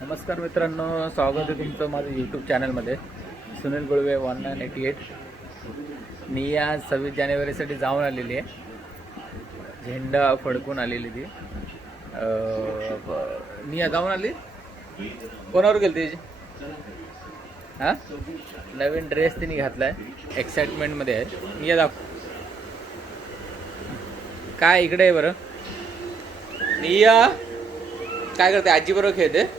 नमस्कार मित्रांनो, स्वागत आहे तुमचं माझ्या यूट्यूब चॅनलमध्ये. सुनील गुळवे 1988. मी आज 26 जानेवारीसाठी जाऊन आलेली आहे. झेंडा फडकून आलेली ती. निया जाऊन आली. कोणावर गेली ती? हां, नवीन ड्रेस तिने घातलाय, एक्साइटमेंटमध्ये आहे. निया दाखव काय इकडे आहे बरं. निया काय करते? आजी बरोबर खेळते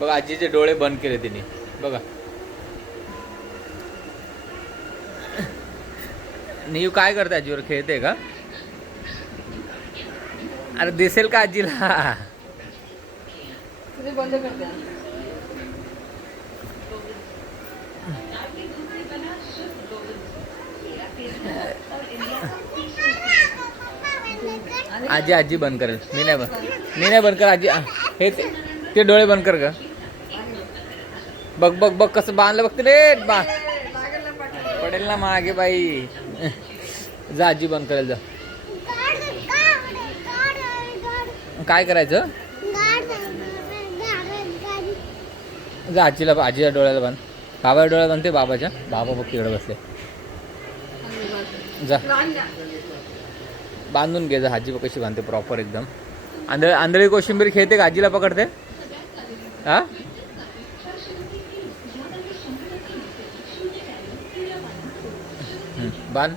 बघा. आजीचे डोळे बंद केले तिने बघा. नियू काय करते? आजीवर खेळते का? अरे दिसेल का आजीला? बंद करते. आजी आजी बंद करेल. मी नाही बंद कर. आजी हे ते डोळे बंद कर का? बघ बघ बघ कसं बांधलं बघते रे. पडेल ना मागे बाई. जा आजी बंद करेल. जा. काय करायचं? जा आजीला, आजीच्या डोळ्याला बांध. बाबाच्या डोळ्याला बांधते. बाबाच्या. बाबा बघ तिकडे बसले. जा बांधून घे. जा आजी बघ कशी बांधते प्रॉपर एकदम. आंधळी कोशिंबीर खेळते का? आजीला पकडते. हा, बांध.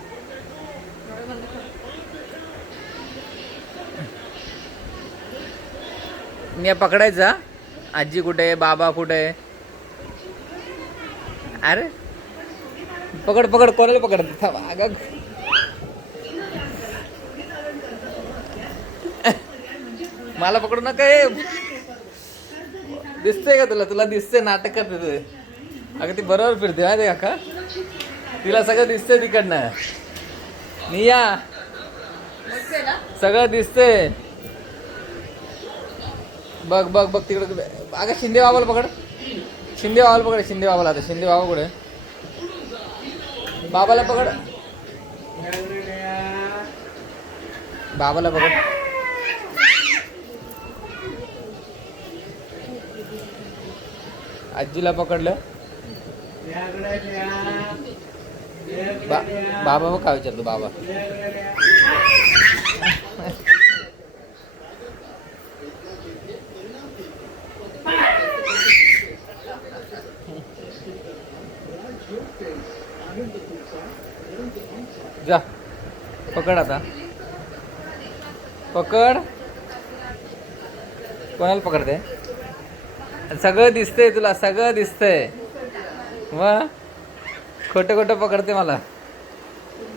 मी पकडायचा. आजी कुठे आहे? बाबा कुठे आहे? अरे पकड पकड. कोणाला पकड? अगं मला पकडू नका. दिसतंय का तुला? तुला दिसतंय नाटक करते तू. अगं ती बरोबर फिरते माहिती का का? तिला सगळं दिसतंय तिकडनं. निया सगळं दिसतंय. बघ बघ बघ तिकडे. अगं शिंदे बाबाला पकड. शिंदे बाबाला पकड. शिंदे बाबाला. आता शिंदे बाबा कुठे? बाबाला पकड. बाबाला पकड. आजीला पकडलं. बाबा मग काय विचारतो? बाबा जा पकड. आता पकड. कोणाला पकडते? सगळं दिसतंय तुला. सगळं दिसतंय. मग खोटं खोटं पकडते मला.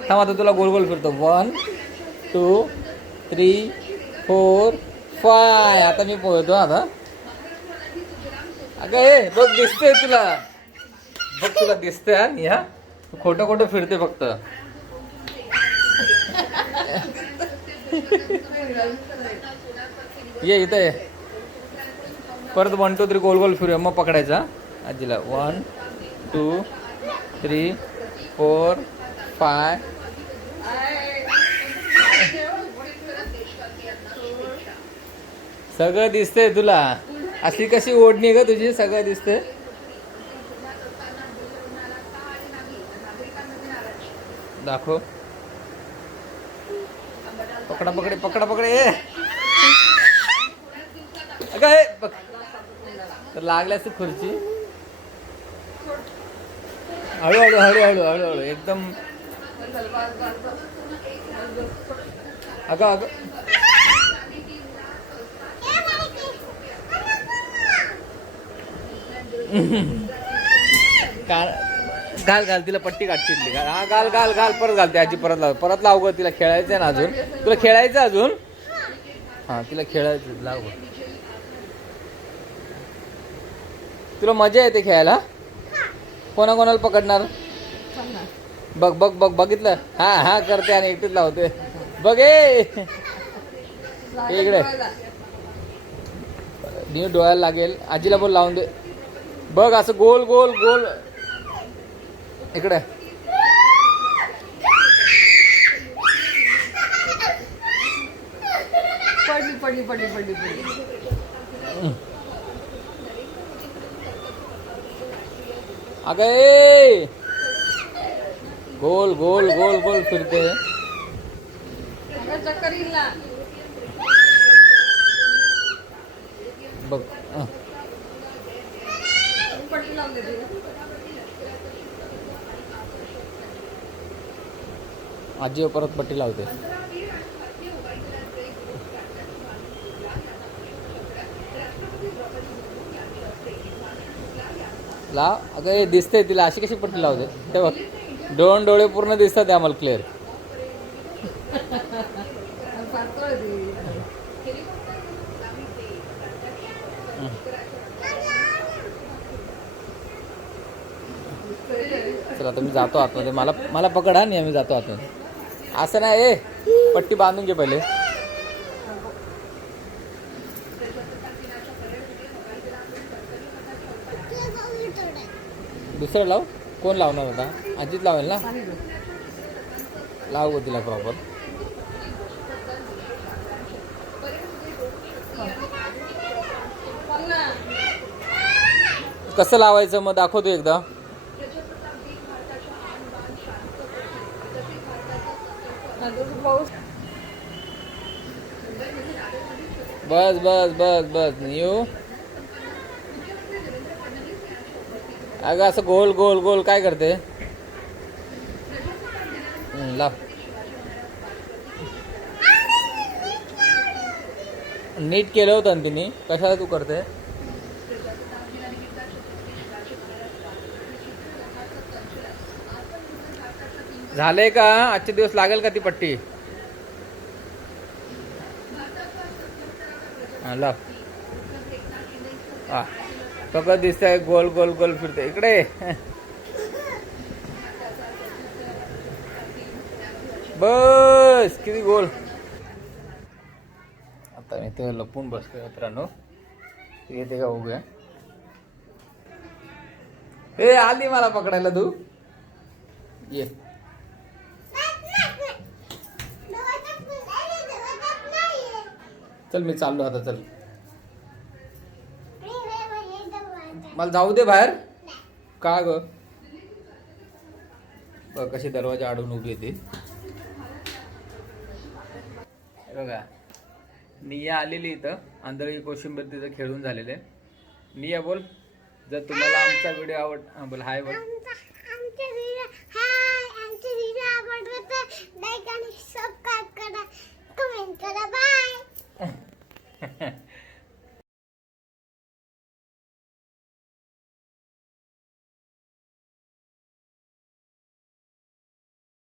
थांब आता तुला गोल गोल फिरतो. 1 2 3 4 5. आता मी पोहतो. आता अगं हे बघ दिसतंय तुला. बघ तुला दिसतंय. ह्या खोटं खोटं फिरते फक्त. ये इथं ये. परत 1 2 3 गोल गोल फिरूया. मग पकडायचा आजीला. 1 2 3 4 5. सगळं दिसतंय तुला. अशी कशी ओढणी का तुझी? सगळं दिसतंय. दाखव. पकडा पकडे. पकडा पकडे. अगं हे बघ तर लागल्यास खुर्ची. हळूहळू हळूहळू हळूहळू एकदम. अगं अगं घाल घाल. तिला पट्टी काढ. चिडली. हा घाल घाल घाल. परत घालते आजी. परत लाव ग. तिला खेळायचं आहे ना अजून. तुला खेळायचं अजून. हा तिला खेळायचं. लाव. तुला मजा येते खेळायला. कोणाकोणाला पकडणार? बघ बघ बघ. बघितलं? हा हा करते आणि एकटीच लावते. बघ इकडे. नी डोळ्याला लागेल. आजीला बोल लावून दे. बघ असं गोल गोल गोल. इकडे पडली पडली पडली पडली पडली. अगं ए गोल गोल गोल गोल फिरते चक्कर येईल ना. बघ पट्टी लावून देते. आजी परत पट्टी लावते. लाव अगं हे दिसते तिला अशी कशी पट्टी लावते ते बघ दोन डोळे पूर्ण दिसतात ते आम्हाला क्लिअर. पातळ ती. चला आता मी जातो आतमध्ये. मला मला पकड हा नाही आम्ही जातो आतमध्ये. असं नाही ए पट्टी बांधून घे पहिले. दुसरं लाव. कोण लावणार होता? आजीच लावेल ना. लाव गो तिला प्रॉपर. कसं लावायचं मग दाखवतो एकदा. बस बस बस बस येऊ. अगं असं गोल गोल गोल काय करते. लाव. नीट केलं होतं ना तिने. कशाला तू करते. झालंय का. आजचे दिवस लागेल का ती पट्टी. हा लाव. हा सगळं दिसतंय गोल गोल गोल फिरते इकडे. बस किती गोल. आता मी ते लपून बसतोय मित्रांनो. येते का बघूया. ए आली मला पकडायला तू. ये चल मी चाललो आता. चल मला जाऊ दे बाहेर. का ग बघ कशी दरवाजा आडून उभी येते. बघा निया आलेली इथं. आंधळी कोशिंबीर तिथं खेळून झालेले. निया बोल. जर तुम्हाला आमचा व्हिडिओ बोल हाय बोल. आमचा व्हिडिओ आवडला तर लाईक आणि सबस्क्राईब करा. कमेंट करा. बाय.